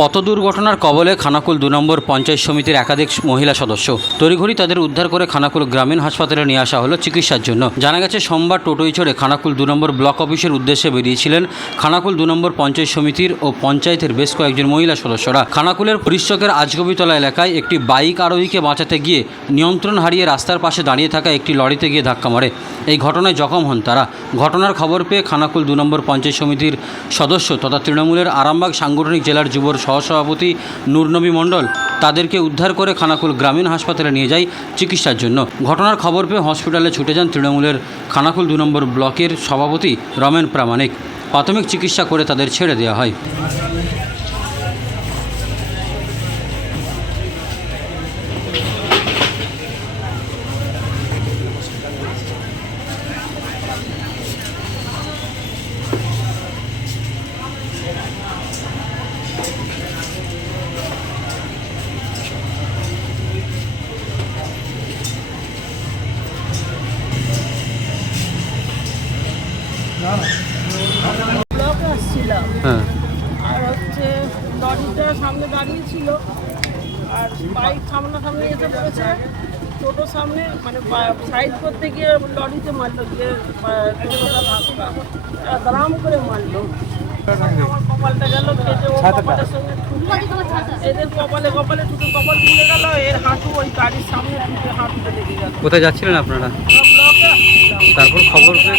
পথ দুর্ঘটনার কবলে খানাকুল দু নম্বর পঞ্চায়েত সমিতির একাধিক মহিলা সদস্য। তড়িঘড়ি তাদের উদ্ধার করে খানাকুল গ্রামীণ হাসপাতালে নিয়ে আসা হলো চিকিৎসার জন্য। জানা গেছে, সোমবার টোটোই চড়ে খানাকুল দু নম্বর ব্লক অফিসের উদ্দেশ্যে বেরিয়েছিলেন খানাকুল দু নম্বর পঞ্চায়েত সমিতির ও পঞ্চায়েতের বেশ কয়েকজন মহিলা সদস্যরা। খানাকুলের পরিশ্চকের আজগবিতলা এলাকায় একটি বাইক আরোহীকে বাঁচাতে গিয়ে নিয়ন্ত্রণ হারিয়ে রাস্তার পাশে দাঁড়িয়ে থাকা একটি লরিতে গিয়ে ধাক্কা মারে। এই ঘটনায় জখম হন তারা। ঘটনার খবর পেয়ে খানাকুল দু নম্বর পঞ্চায়েত সমিতির সদস্য তথা তৃণমূলের আরামবাগ সাংগঠনিক জেলার যুবর সহসভাপতি নূরনবী মণ্ডল তাদেরকে উদ্ধার করে খানাকুল গ্রামীণ হাসপাতালে নিয়ে যায় চিকিৎসার জন্য। ঘটনার খবর পেয়ে হসপিটালে ছুটে যান তৃণমূলের খানাকুল দু নম্বর ব্লকের সভাপতি রমেন প্রামাণিক। প্রাথমিক চিকিৎসা করে তাদের ছেড়ে দেওয়া হয়। ব্লকে আসছিলাম। হ্যাঁ। আর হচ্ছে লরিটা সামনে দাঁড়িয়ে ছিল। আর বাইক সামনাসামনি এসে পড়েছে। টোটো সামনে মানে সাইড করতে গিয়ে লরিতে মারলো গিয়ে করে মারলো। আমার কপালটা গেল কেটে ও কপালের সঙ্গে এদের কপালে কপালে ঠুকে কপাল গেল এর হাঁটু ওই গাড়ির সামনে ঠুকে হাঁটুতে লেগে গেল। কোথায় যাচ্ছিলেন আপনারা? তারপর খবর পেয়ে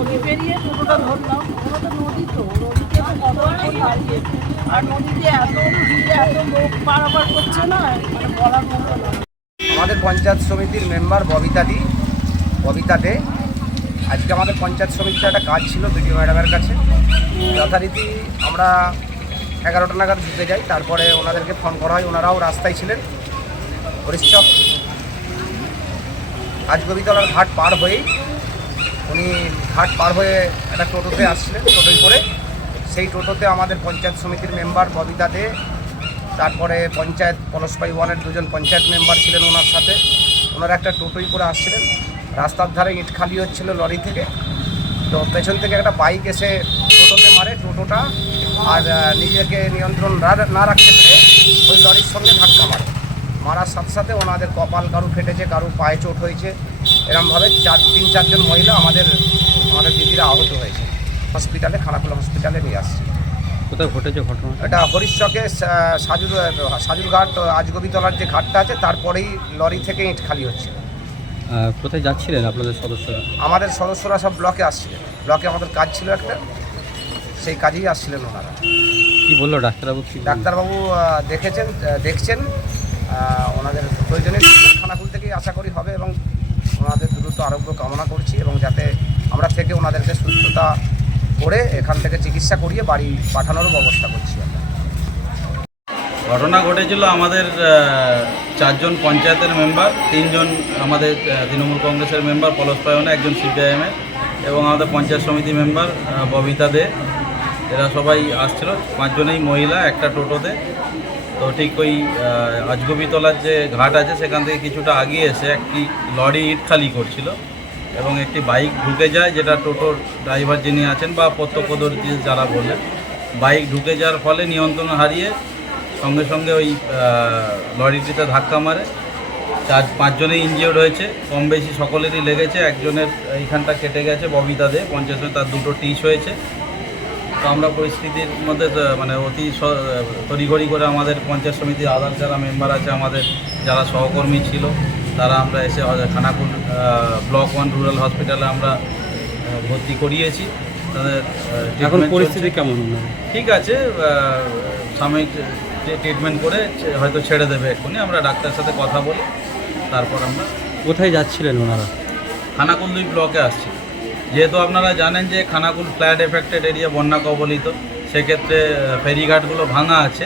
মানে আমাদের পঞ্চায়েত সমিতির মেম্বার ববিতা দি, ববিতা দে। আজকে আমাদের পঞ্চায়েত সমিতির একটা কাজ ছিল বিডিও ম্যাডামের কাছে। যথারীতি আমরা এগারোটা নাগাদ ঢুকে যাই, তারপরে ওনাদেরকে ফোন করা হয়। ওনারাও রাস্তায় ছিলেন। হরিশ্চক আজগবিতলার ঘাট পার হয়েই উনি ঘাট পার হয়ে একটা টোটোতে আসছিলেন, টোটোয় করে। সেই টোটোতে আমাদের পঞ্চায়েত সমিতির মেম্বার ববিতা দে, তারপরে পঞ্চায়েত পলসপাই ওয়ানের দুজন পঞ্চায়েত মেম্বার ছিলেন ওনার সাথে। ওনারা একটা টোটোই করে আসছিলেন। রাস্তার ধারে ইট খালি হচ্ছিল লরি থেকে। তো পেছন থেকে একটা বাইক এসে টোটোতে মারে টোটোটা, আর নিজেকে নিয়ন্ত্রণ না রাখতে পেরে ওই লরির সঙ্গে ধাক্কা মারে। মারার সাথে সাথে ওনাদের কপাল কারু ফেটেছে, কারু পায়ে চোট হয়েছে। এরমভাবে চার তিন চারজন মহিলা আমাদের আমাদের দিদিরা আহত হয়েছে। হসপিটালে খানাকুলা হসপিটালে নিয়ে আসছে। কোথায় ঘটেছে ঘটনা এটা হরিশ্চকে সা- সাজুর সাজুর ঘাট আজগবিতলার যে ঘাটটা আছে তারপরেই লরি থেকে ইট খালি হচ্ছে। কোথায় যাচ্ছিলেন আপনাদের সদস্যরা? আমাদের সদস্যরা সব ব্লকে আসছিলেন ব্লকে আমাদের কাজ ছিল একটা সেই কাজেই আসছিলেন ওনারা। কি বলল ডাক্তারবাবু কি ডাক্তারবাবু দেখেছেন দেখছেন ওনাদের প্রয়োজনে খানাকুল থেকেই আশা করি হবে এবং ওনাদের দ্রুত আরোগ্য কামনা করছি এবং যাতে আমরা থেকে ওনাদেরকে সুস্থতা করে এখান থেকে চিকিৎসা করিয়ে বাড়ি পাঠানোরও ব্যবস্থা করছি ঘটনা ঘটেছিল আমাদের চারজন পঞ্চায়েতের মেম্বার, তিনজন আমাদের তৃণমূল কংগ্রেসের মেম্বার পলস পায়নে একজন সিপিআইএমের এবং আমাদের পঞ্চায়েত সমিতি মেম্বার ববিতা দে। এরা সবাই আসছিল, পাঁচজনেই মহিলা, একটা টোটোতে। তো ঠিক ওই আজগবিতলার যে ঘাট আছে, সেখান থেকে কিছুটা আগিয়ে এসে একটি লরি ইট খালি করছিল এবং একটি বাইক ঢুকে যায়, যেটা টোটোর ড্রাইভার যিনি আছেন বা প্রত্যক্ষদর্শী যারা বললেন, বাইক ঢুকে যাওয়ার ফলে নিয়ন্ত্রণ হারিয়ে সঙ্গে সঙ্গে ওই লরিটিতে ধাক্কা মারে। চার, পাঁচজনেই ইনজিওর্ড হয়েছে, কম বেশি সকলেরই লেগেছে, একজনের এইখানটা কেটে গেছে, ববিতা দে পঞ্চায়েত তার দুটো টিচ হয়েছে। তো আমরা পরিস্থিতির মধ্যে মানে অতি তড়িঘড়ি করে আমাদের পঞ্চায়েত সমিতির আদার যারা মেম্বার আছে আমাদের যারা সহকর্মী ছিল তারা আমরা এসে খানাকুল ব্লক ওয়ান রুরাল হসপিটালে আমরা ভর্তি করিয়েছি। তাদের এখন পরিস্থিতি কেমন ঠিক আছে সাময়িক ট্রিটমেন্ট করে হয়তো ছেড়ে দেবে এক্ষুনি আমরা ডাক্তারের সাথে কথা বলি তারপর আমরা কোথায় যাচ্ছিলেন ওনারা? খানাকুল দুই ব্লকে আসছি। যেহেতু আপনারা জানেন যে খানাকুল ফ্ল্যাড এফেক্টেড এরিয়া বন্যা কবলিত সেক্ষেত্রে ফেরিঘাটগুলো ভাঙা আছে।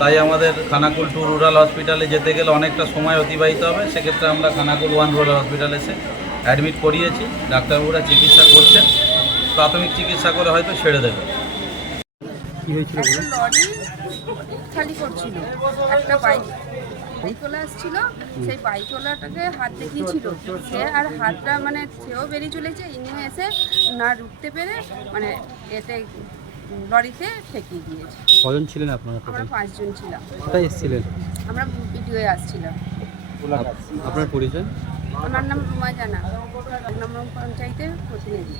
তাই আমাদের খানাকুল টু রুরাল হসপিটালে যেতে গেলে অনেকটা সময় অতিবাহিত হবে। সেক্ষেত্রে আমরা খানাকুল ওয়ান রুরাল হসপিটালে এসে অ্যাডমিট করিয়েছি। ডাক্তারবাবুরা চিকিৎসা করছেন। প্রাথমিক চিকিৎসা করে হয়তো ছেড়ে দেবে। একটা লরি খালি করছিল একটা বাইক বাইকওয়ালা আসছিল সেই বাইকওয়ালাটাকে হাত দেখিয়েছিল। সে আর হাতটা মানে সেও বেরিয়ে চলেছে ইনিও এসে না রুখতে পেরে মানে এতে লরিতে ঠেকিয়ে দিয়েছে। কজন ছিলেন আপনারা আমরা পাঁচজন ছিলাম। কোথায় এসেছিলেন? আমরা ভিডিওয়ে আসছিলাম। আপনার পরিচয়? আমার নাম রুমা জানা এক নম্বর পঞ্চায়েতের প্রতিনিধি।